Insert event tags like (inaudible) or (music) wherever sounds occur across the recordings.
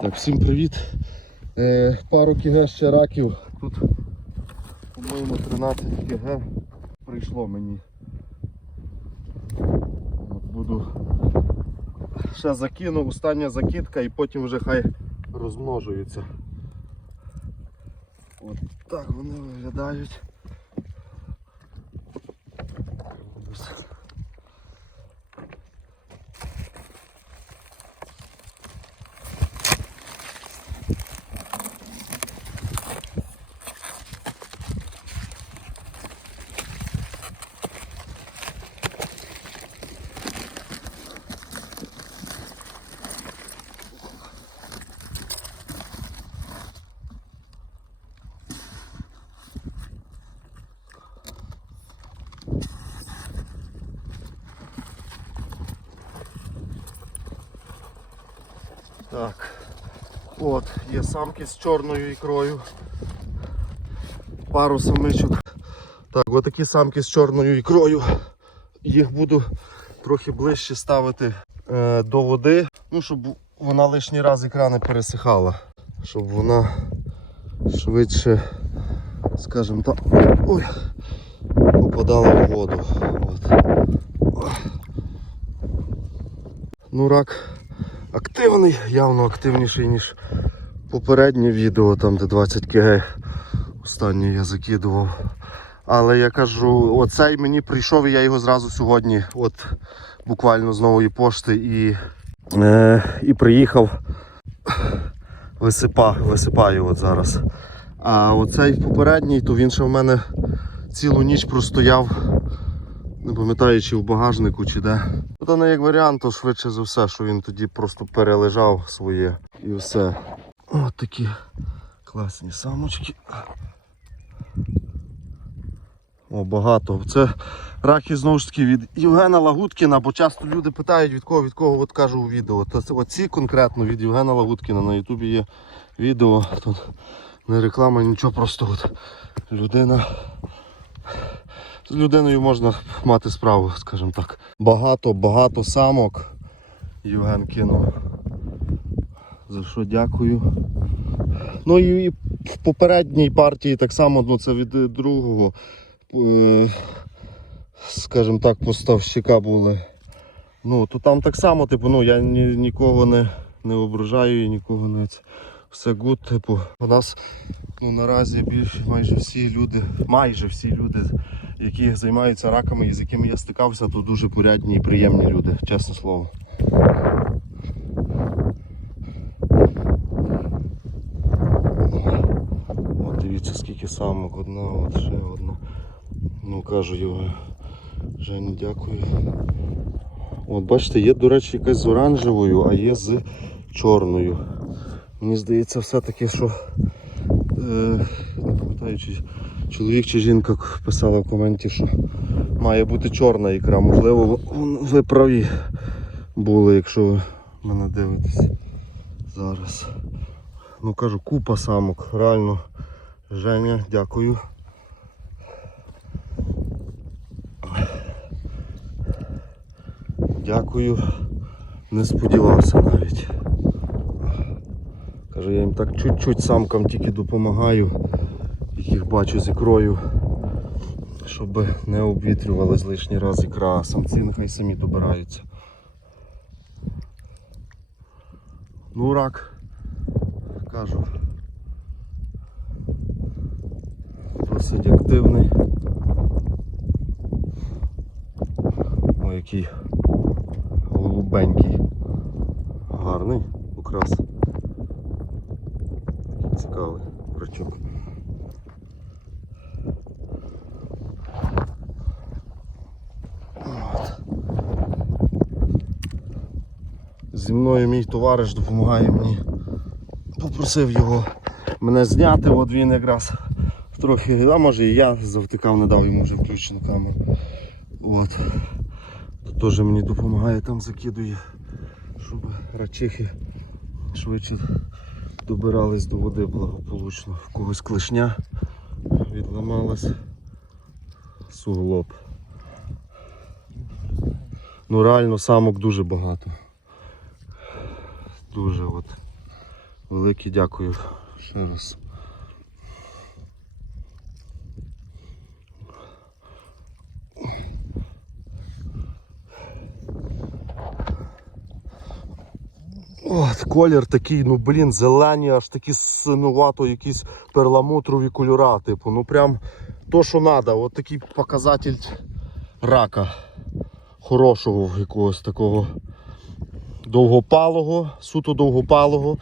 Так, всім привіт. Е, пару кг ще раків. Тут, по-моєму, 13 кг прийшло мені. От буду ще закину, остання закидка і потім вже хай розмножуються. От так вони виглядають. Так. От, є самки з чорною ікрою. Пару самичок. Так, от такі самки з чорною ікрою. Їх буду трохи ближче ставити е, до води, ну, щоб вона лишній раз ікра не пересихала. Щоб вона швидше, скажімо так, ой, попадала в воду. От. Ну, рак активний, явно активніший, ніж попереднє відео, там де 20 кг останнє я закидував. Але я кажу, оцей мені прийшов і я його зразу сьогодні, от буквально з нової пошти і, е, і приїхав. Висипа, висипаю от зараз. А оцей попередній, то він ще в мене цілу ніч простояв, не пам'ятаю, чи в багажнику, чи де. То не як варіант, то швидше за все, що він тоді просто перележав своє і все. От такі класні самочки. О, багато. Це раки знову ж таки від Євгена Лагуткіна, бо часто люди питають від кого, від кого от кажу у відео. Це оці конкретно від Євгена Лагуткіна на Ютубі є відео. Тут не реклама, нічого, просто от людина. З людиною можна мати справу, скажімо так. Багато, багато самок. Євген кинув. За що дякую. Ну і в попередній партії так само, ну це від другого, е, скажімо так, поставщика були. Ну, то там так само, типу, ну я ні, нікого не, не ображаю і нікого не це. Все гуд, типу, у нас ну, наразі більше майже всі люди, майже всі люди, які займаються раками і з якими я стикався, то дуже порядні і приємні люди, чесне слово. От дивіться скільки самок, одна, от ще одна. Ну кажу його. Жені, дякую. От бачите, є, до речі, якась з оранжевою, а є з чорною. Мені здається, все-таки, що е, не пам'ятаю, чоловік чи жінка писала в коменті, що має бути чорна ікра. Можливо, ви праві були, якщо ви мене дивитесь зараз. Ну кажу, купа самок, реально. Женя, дякую. Дякую. Не сподівався навіть. Кажу, я їм так чуть-чуть самкам тільки допомагаю, яких бачу з ікрою, щоб не обвітрювалась лишній раз ікра, самці нехай самі добираються. Ну рак, кажу, досить активний. Ой, який голубенький. Гарний окрас. Цікавий рачок. Зі мною мій товариш допомагає мені. Попросив його мене зняти, от він якраз трохи, а може і я завтикав, не дав йому вже включену камеру. От. Теж мені допомагає, там закидує, щоб рачихи швидше добирались до води благополучно. В когось клешня відламалась суглоб. Ну реально самок дуже багато. Дуже от. Велике дякую ще раз. От, колір такий, ну блін, зелені, аж такі синувато, якісь перламутрові кольора, типу, ну прям то, що треба. От такий показатель рака. Хорошого якогось такого довгопалого, суто довгопалого.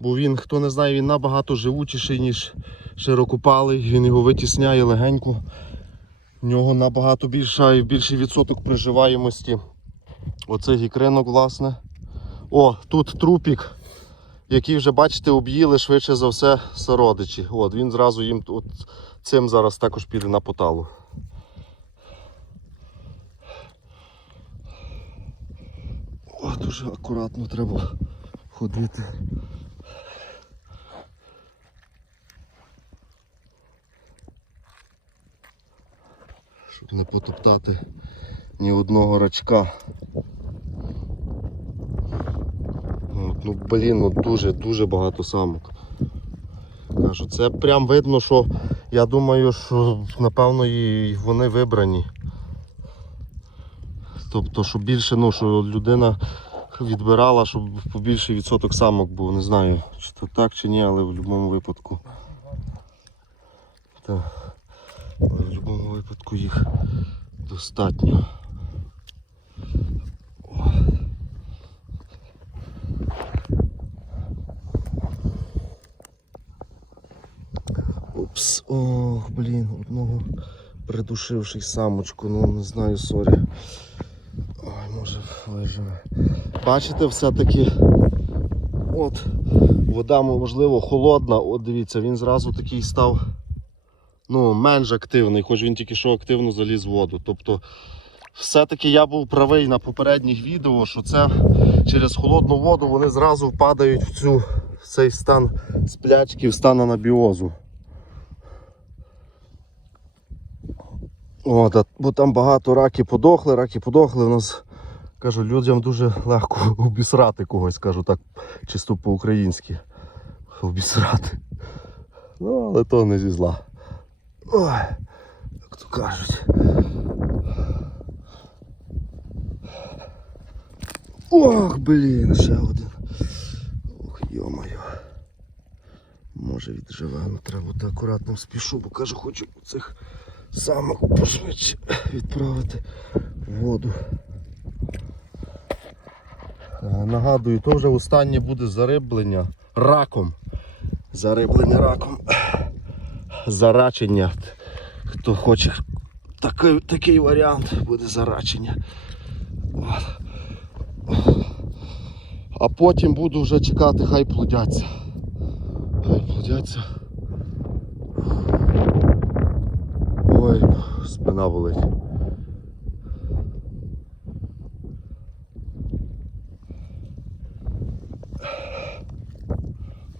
Бо він, хто не знає, він набагато живучіший, ніж широкопалий. Він його витісняє легенько. В нього набагато більша і більший відсоток приживаємості. Оцей гікринок, власне. О, тут трупік, який вже, бачите, об'їли швидше за все сородичі. От, він зразу їм от, цим зараз також піде на поталу. О, дуже акуратно треба ходити. Щоб не потоптати ні одного рачка. От, ну блін, ну дуже дуже багато самок. Кажу, це прям видно, що я думаю, що напевно і вони вибрані. Тобто, що більше, ну, що людина відбирала, щоб побільший відсоток самок був. Не знаю, чи то так, чи ні, але в будь-якому випадку. Так. В будь-якому випадку їх достатньо. Упс, ох, блін, одного придушивший самочку, ну не знаю, сорі. Ой, може виживе. Бачите, все-таки от вода, можливо, холодна, от дивіться, він зразу такий став ну, менш активний, хоч він тільки що активно заліз в воду. Тобто, все-таки я був правий на попередніх відео, що це через холодну воду вони зразу впадають в цю в цей стан сплячки, в стан анабіозу. От, а- бо там багато раки подохли, раки подохли. У нас кажу, людям дуже легко (laughs) обісрати когось, кажу так, чисто по-українськи. Обісрати. Ну, але то не зі зла. Ой, як то кажуть. Ох, блін, ще один. Ох, йо-моє. Може відживе, але треба бути акуратним спішу, бо каже, хочу цих самок пошвидше відправити в воду. Е, Нагадую, то вже останнє буде зариблення раком. Зариблення раком. Зарачення. Хто хоче такий, такий варіант, буде зарачення. А потім буду вже чекати, хай плодяться. Хай плодяться. Ой, спина болить.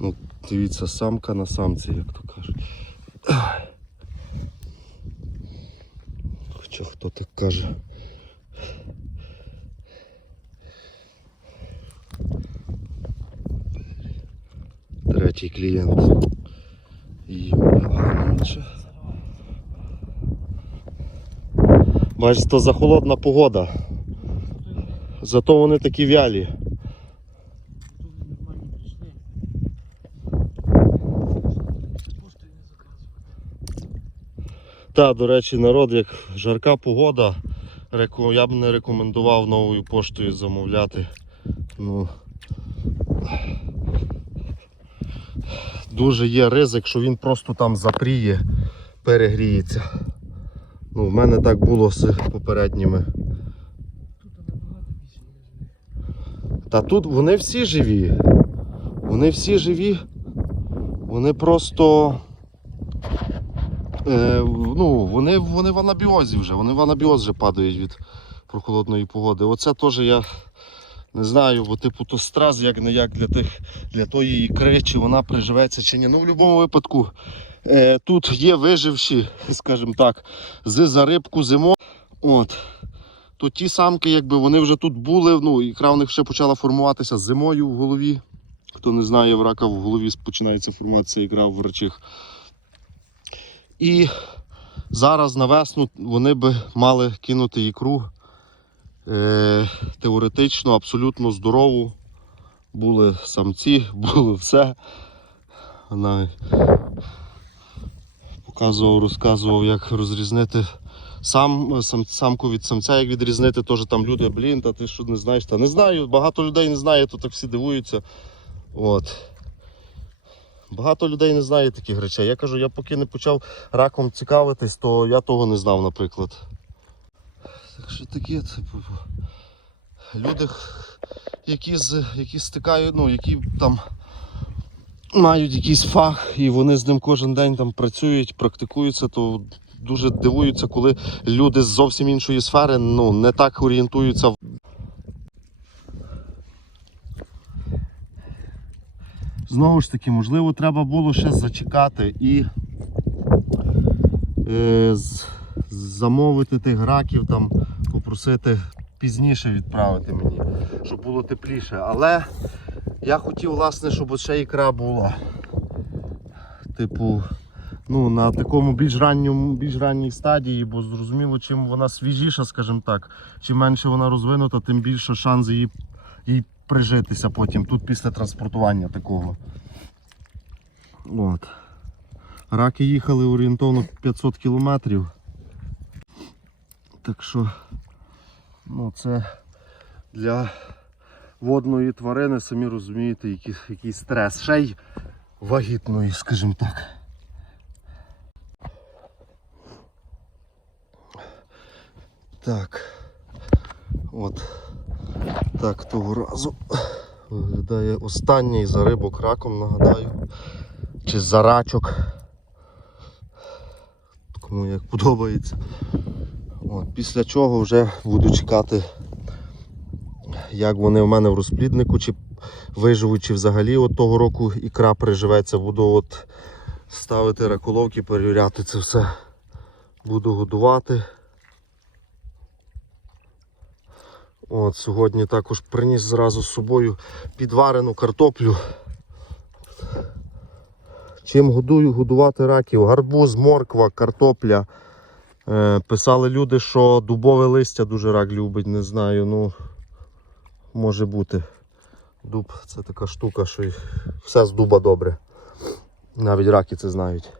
Ну, дивіться, самка на самці, як то кажуть. Хоча хто так каже. Третій клієнт. Йо-моє. Бачите, то захолодна погода. Зато вони такі вялі. Та, до речі, народ, як жарка погода, я б не рекомендував новою поштою замовляти. Ну, дуже є ризик, що він просто там запріє, перегріється. Ну, в мене так було з попередніми. Та тут вони всі живі. Вони всі живі. Вони просто. Е, ну, вони, вони в анабіозі вже. Вони в анабіоз вже падають від прохолодної погоди. Оце теж я не знаю, бо типу то стрес як не як для тих, для тої ікри, чи вона приживеться чи ні. Ну, в будь-якому випадку тут є виживші, скажімо так, з зарибку зимою. От. То ті самки, якби вони вже тут були, ну, ікра в них ще почала формуватися зимою в голові. Хто не знає, в рака в голові починається формація ікра в врачих. І зараз на весну вони би мали кинути ікру е, теоретично абсолютно здорову. Були самці, (laughs) було все. Вона показував, розказував, як розрізнити сам, сам, самку від самця, як відрізнити. Теж там люди, блін, та ти що не знаєш? Та не знаю, багато людей не знає, то так всі дивуються. От. Багато людей не знає таких речей. Я кажу, я поки не почав раком цікавитись, то я того не знав, наприклад. Так що таке це. Люди, які, з, які стикають, ну, які там мають якийсь фах і вони з ним кожен день там працюють, практикуються, то дуже дивуються, коли люди з зовсім іншої сфери ну, не так орієнтуються. Знову ж таки, можливо, треба було ще зачекати і е, замовити тих граків, там, попросити пізніше відправити мені, щоб було тепліше. Але я хотів, власне, щоб ще ікра була. Типу, ну, на такому більш ранньому, більш ранній стадії, бо зрозуміло, чим вона свіжіша, скажімо так, чим менше вона розвинута, тим більше шанс її, їй прижитися потім тут після транспортування такого. От. Раки їхали орієнтовно 500 кілометрів. Так що, ну це для водної тварини, самі розумієте, який, який стрес. Ще й вагітної, скажімо так. Так. От. Так, того разу виглядає останній зарибок раком, нагадаю. Чи зарачок. Кому як подобається. От, після чого вже буду чекати, як вони в мене в розпліднику, чи виживуть, чи взагалі от того року ікра приживеться. Буду от ставити раколовки, перевіряти це все. Буду годувати. От, сьогодні також приніс зразу з собою підварену картоплю. Чим годую годувати раків? Гарбуз, морква, картопля. Е, писали люди, що дубове листя дуже рак любить, не знаю, ну може бути. Дуб це така штука, що все з дуба добре. Навіть раки це знають.